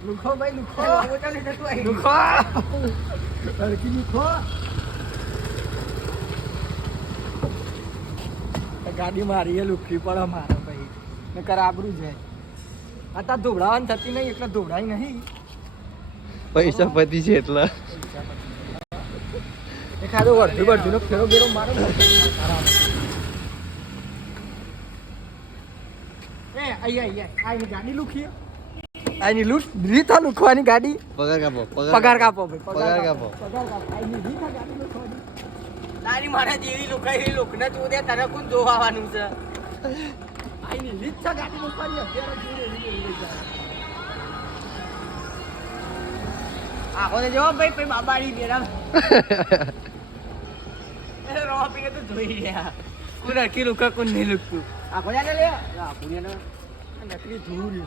લુખો ભાઈ લુખો ચાલે જતું આવી લુખો હરકી લુખો ગાડી મારી લુખી પડે મારા ભાઈ નકર આબરું છે આ તાર ધોવડાવાની થતી નહીં એટલે ધોવડાય નહીં પૈસા પતી છે એટલે એખાદો વર્ધીનો ફેરો બેરો મારો એ અહીંયા ગાડી લુખી આની રીત લુખવાની ગાડી પગાર કાપો પગાર કાપો ભાઈ પગાર કાપો આની રીત ગાડી લુખવાની તારી મારા જેવી લોકાઈ લોકને તું દે તારે કોણ જોવાનું છે આની રીત ગાડી લુખવાની અત્યારે જોડે આખો ને જવાબ ભાઈ પછી બાબાની બેરા એ રવા પીને તો જોઈ રહ્યા કોણ અડકી લુકા કોણ નહીં લુકતું આ કોને લે આ પુણ્યનો નકલી ધૂળ